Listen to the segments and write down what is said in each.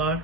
8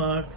8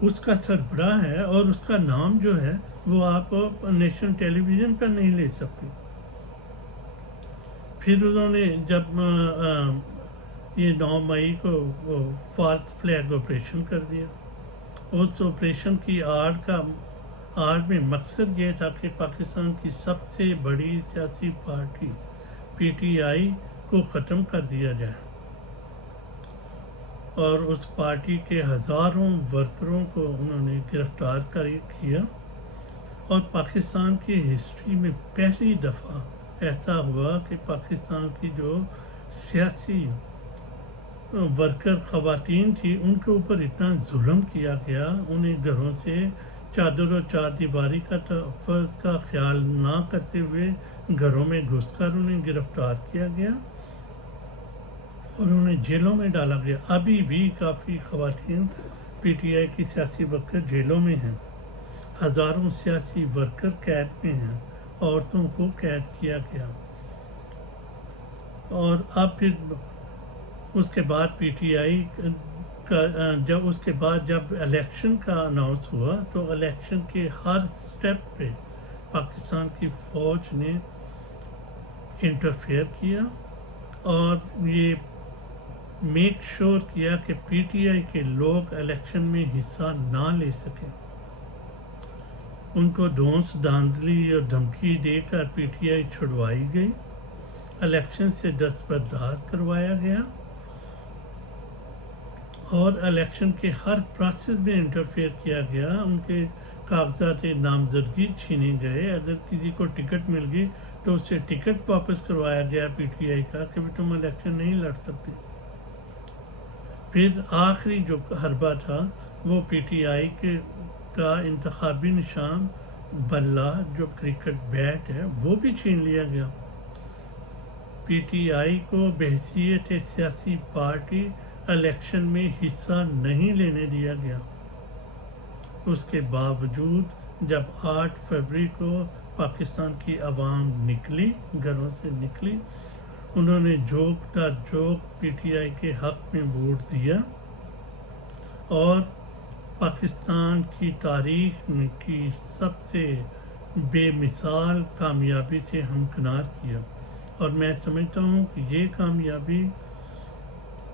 اس کا سربراہ ہے اور اس کا نام جو ہے وہ آپ نیشنل ٹیلی ویژن پر نہیں لے سکتے۔ پھر انہوں نے جب یہ 9 مئی کو فالس فلیگ آپریشن کر دیا، اس آپریشن کی آڑ میں مقصد یہ تھا کہ پاکستان کی سب سے بڑی سیاسی پارٹی پی ٹی آئی کو ختم کر دیا جائے، اور اس پارٹی کے ہزاروں ورکروں کو انہوں نے گرفتار کیا، اور پاکستان کی ہسٹری میں پہلی دفعہ ایسا ہوا کہ پاکستان کی جو سیاسی ورکر خواتین تھی ان کے اوپر اتنا ظلم کیا گیا، انہیں گھروں سے چادر و چار دیواری کا تحفظ کا خیال نہ کرتے ہوئے گھروں میں گھس کر انہیں گرفتار کیا گیا اور انہیں جیلوں میں ڈالا گیا۔ ابھی بھی کافی خواتین پی ٹی آئی کی سیاسی ورکر جیلوں میں ہیں، ہزاروں سیاسی ورکر قید میں ہیں، عورتوں کو قید کیا گیا۔ اور اب پھر اس کے بعد پی ٹی آئی کا جب الیکشن کا اناؤنس ہوا تو الیکشن کے ہر سٹیپ پہ پاکستان کی فوج نے انٹرفیئر کیا اور یہ میک شور کیا کہ پی ٹی آئی کے لوگ الیکشن میں حصہ نہ لے سکیں۔ ان کو دھونس دھاندلی اور دھمکی دے کر پی ٹی آئی چھڑوائی گئی، الیکشن سے دستبردار کروایا گیا اور الیکشن کے ہر پروسیس میں انٹرفیئر کیا گیا، ان کے کاغذات نامزدگی چھینے گئے، اگر کسی کو ٹکٹ مل گئی تو اسے ٹکٹ واپس کروایا گیا پی ٹی آئی کا کہ تم الیکشن نہیں لڑ سکتے۔ پھر آخری جو حربہ تھا وہ پی ٹی آئی کا انتخابی نشان بلہ جو کرکٹ بیٹ ہے وہ بھی چھین لیا گیا۔ پی ٹی آئی کو بحیثیت سیاسی پارٹی الیکشن میں حصہ نہیں لینے دیا گیا۔ اس کے باوجود جب 8 فروری کو پاکستان کی عوام نکلی، گھروں سے نکلی، انہوں نے جھوک در جھوک پی ٹی آئی کے حق میں ووٹ دیا اور پاکستان کی تاریخ کی سب سے بے مثال کامیابی سے ہمکنار کیا۔ اور میں سمجھتا ہوں کہ یہ کامیابی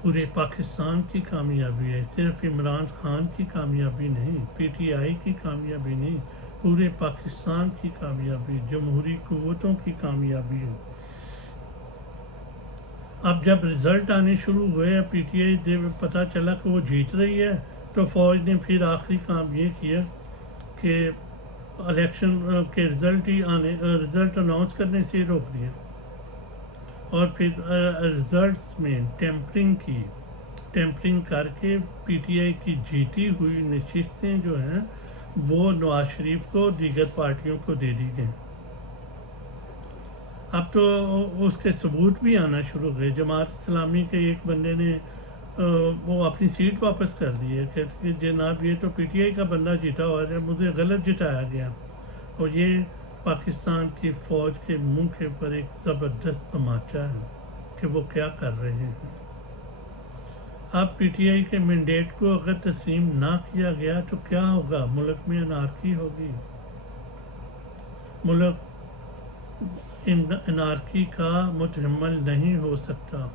پورے پاکستان کی کامیابی ہے، صرف عمران خان کی کامیابی نہیں، پی ٹی آئی کی کامیابی نہیں، پورے پاکستان کی کامیابی، جمہوری قوتوں کی کامیابی ہے۔ اب جب رزلٹ آنے شروع ہوئے، پی ٹی آئی جب پتہ چلا کہ وہ جیت رہی ہے تو فوج نے پھر آخری کام یہ کیا کہ الیکشن کے رزلٹ اناؤنس کرنے سے روک دیا اور پھر رزلٹس میں ٹیمپرنگ کر کے پی ٹی آئی کی جیتی ہوئی نشستیں جو ہیں وہ نواز شریف کو دیگر پارٹیوں کو دے دی گئیں۔ اب تو اس کے ثبوت بھی آنا شروع ہوئے۔ جماعت اسلامی کے ایک بندے نے وہ اپنی سیٹ واپس کر دی ہے کہ جناب یہ تو پی ٹی آئی کا بندہ جیتا ہوا ہے، مجھے غلط جتایا گیا، اور یہ پاکستان کی فوج کے منہ کے اوپر ایک زبردست تماچا ہے کہ وہ کیا کر رہے ہیں۔ اب پی ٹی آئی کے مینڈیٹ کو اگر تسلیم نہ کیا گیا تو کیا ہوگا؟ ملک میں انارکی ہوگی۔ ملک انارکی کا متحمل نہیں ہو سکتا۔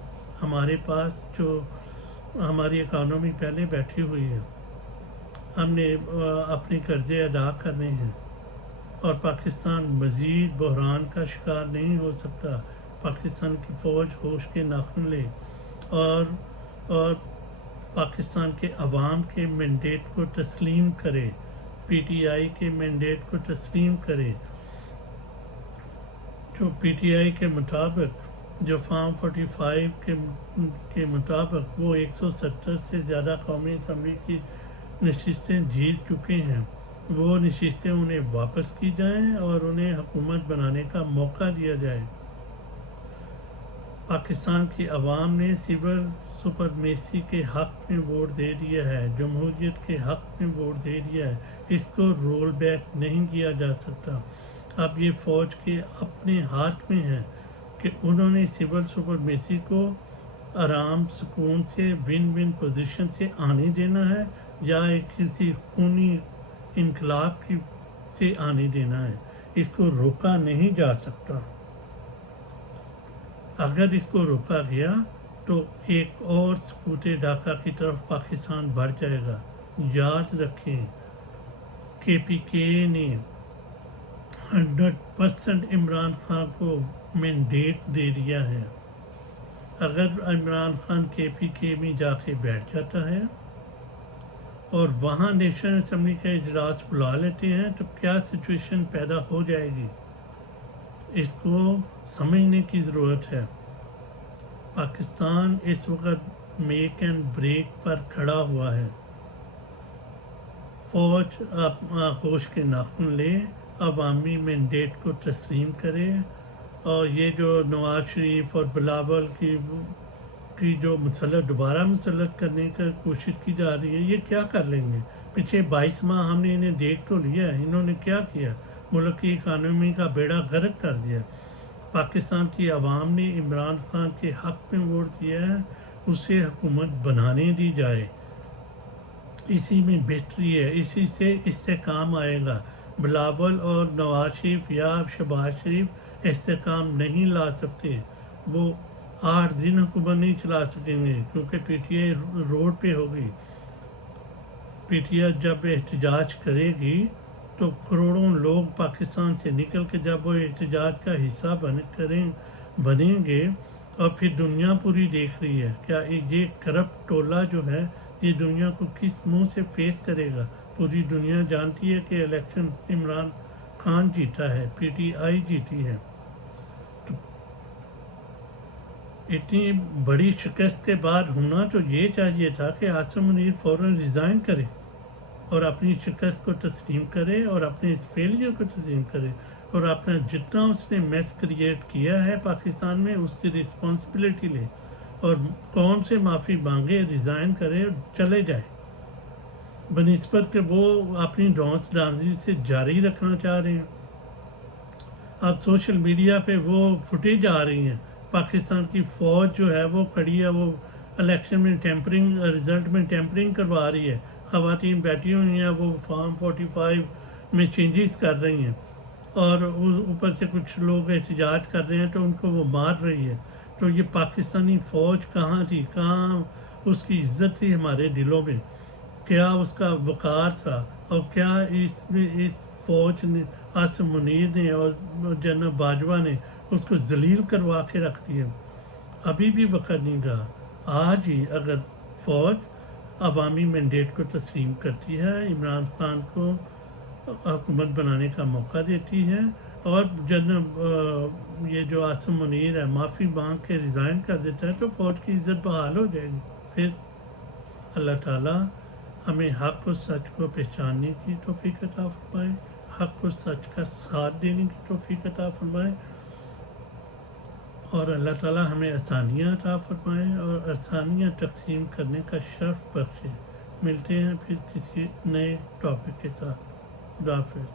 ہمارے پاس جو ہماری اکانومی پہلے بیٹھی ہوئی ہے، ہم نے اپنے قرضے ادا کرنے ہیں اور پاکستان مزید بحران کا شکار نہیں ہو سکتا۔ پاکستان کی فوج ہوش کے ناخن لے اور پاکستان کے عوام کے مینڈیٹ کو تسلیم کرے، پی ٹی آئی کے مینڈیٹ کو تسلیم کرے، جو پی ٹی آئی کے مطابق، جو فارم 45 کے مطابق وہ 170 سے زیادہ قومی اسمبلی کی نشستیں جیت چکے ہیں، وہ نشستیں انہیں واپس کی جائیں اور انہیں حکومت بنانے کا موقع دیا جائے۔ پاکستان کی عوام نے سول سپرمیسی کے حق میں ووٹ دے دیا ہے، جمہوریت کے حق میں ووٹ دے دیا ہے، اس کو رول بیک نہیں کیا جا سکتا۔ اب یہ فوج کے اپنے ہاتھ میں ہے کہ انہوں نے سول سپرمیسی کو آرام سکون سے ون ون پوزیشن سے آنے دینا ہے یا ایک کسی خونی انقلاب کی سے آنے دینا ہے. اس کو روکا نہیں جا سکتا. اگر اس کو روکا گیا تو ایک اور سقوط ڈھاکہ کی طرف پاکستان بڑھ جائے گا. یاد رکھیں KPK نے 100% عمران خان کو مینڈیٹ دے دیا ہے. اگر عمران خان KPK میں جا کے بیٹھ جاتا ہے اور وہاں نیشنل اسمبلی کا اجلاس بلا لیتے ہیں تو کیا سچویشن پیدا ہو جائے گی، اس کو سمجھنے کی ضرورت ہے. پاکستان اس وقت میک اینڈ بریک پر کھڑا ہوا ہے. فوج ہوش کے ناخن لے، عوامی مینڈیٹ کو تسلیم کرے، اور یہ جو نواز شریف اور بلاول کی جو دوبارہ مسلط کرنے کی کوشش کی جا رہی ہے، یہ کیا کر لیں گے؟ پچھلے 22 ماہ ہم نے انہیں دیکھ تو لیا ہے، انہوں نے کیا کیا؟ ملک کی اکانومی کا بیڑا غرق کر دیا. پاکستان کی عوام نے عمران خان کے حق میں ووٹ دیا ہے، اسے حکومت بنانے دی جائے. اسی میں بہتری ہے، اس سے کام آئے گا. بلاول اور نواز شریف یا شہباز شریف استحکام نہیں لا سکتے. وہ 8 دن حکومت نہیں چلا سکیں گے کیونکہ PTI روڈ پہ ہوگی. PTI جب احتجاج کرے گی تو کروڑوں لوگ پاکستان سے نکل کے جب وہ احتجاج کا حصہ بنیں گے، اور پھر دنیا پوری دیکھ رہی ہے کیا یہ کرپٹ ٹولہ جو ہے یہ دنیا کو کس منہ سے فیس کرے گا. پوری دنیا جانتی ہے کہ الیکشن عمران خان جیتا ہے، PTI جیتی ہے. تو اتنی بڑی شکست کے بعد ہونا تو یہ چاہیے تھا کہ عاصم منیر فوراً ریزائن کرے اور اپنی شکست کو تسلیم کرے اور اپنے اس فیلئر کو تسلیم کرے، اور اپنا جتنا اس نے میس کریٹ کیا ہے پاکستان میں اس کی رسپانسبلٹی لے، اور کون سے معافی مانگے، ریزائن کرے اور چلے جائے، بنسبت کہ وہ اپنی ڈانس سے جاری رکھنا چاہ رہے ہیں. اب سوشل میڈیا پہ وہ فوٹیج آ رہی ہیں، پاکستان کی فوج جو ہے وہ کھڑی ہے، وہ الیکشن میں رزلٹ میں ٹیمپرنگ کروا رہی ہے. خواتین بیٹھی ہوئی ہیں، وہ فارم 45 میں چینجز کر رہی ہیں، اور اوپر سے کچھ لوگ احتجاج کر رہے ہیں تو ان کو وہ مار رہی ہے. تو یہ پاکستانی فوج کہاں تھی؟ کہاں اس کی عزت تھی ہمارے دلوں میں؟ کیا اس کا وقار تھا؟ اور کیا اس فوج نے، عاصم منیر نے اور جنرل باجوہ نے اس کو ذلیل کروا کے رکھ دیا؟ ابھی بھی وقت نہیں گا. آج ہی اگر فوج عوامی مینڈیٹ کو تسلیم کرتی ہے، عمران خان کو حکومت بنانے کا موقع دیتی ہے، اور یہ جو عاصم منیر ہے معافی مانگ کے ریزائن کر دیتا ہے، تو فوج کی عزت بحال ہو جائے گی. پھر اللہ تعالیٰ ہمیں حق و سچ کو پہچاننے کی توفیق عطا فرمائے، حق و سچ کا ساتھ دینے کی توفیق عطا فرمائے، اور اللہ تعالیٰ ہمیں آسانیاں عطا فرمائے اور آسانیاں تقسیم کرنے کا شرف بخشے. ملتے ہیں پھر کسی نئے ٹاپک کے ساتھ. خدا حافظ.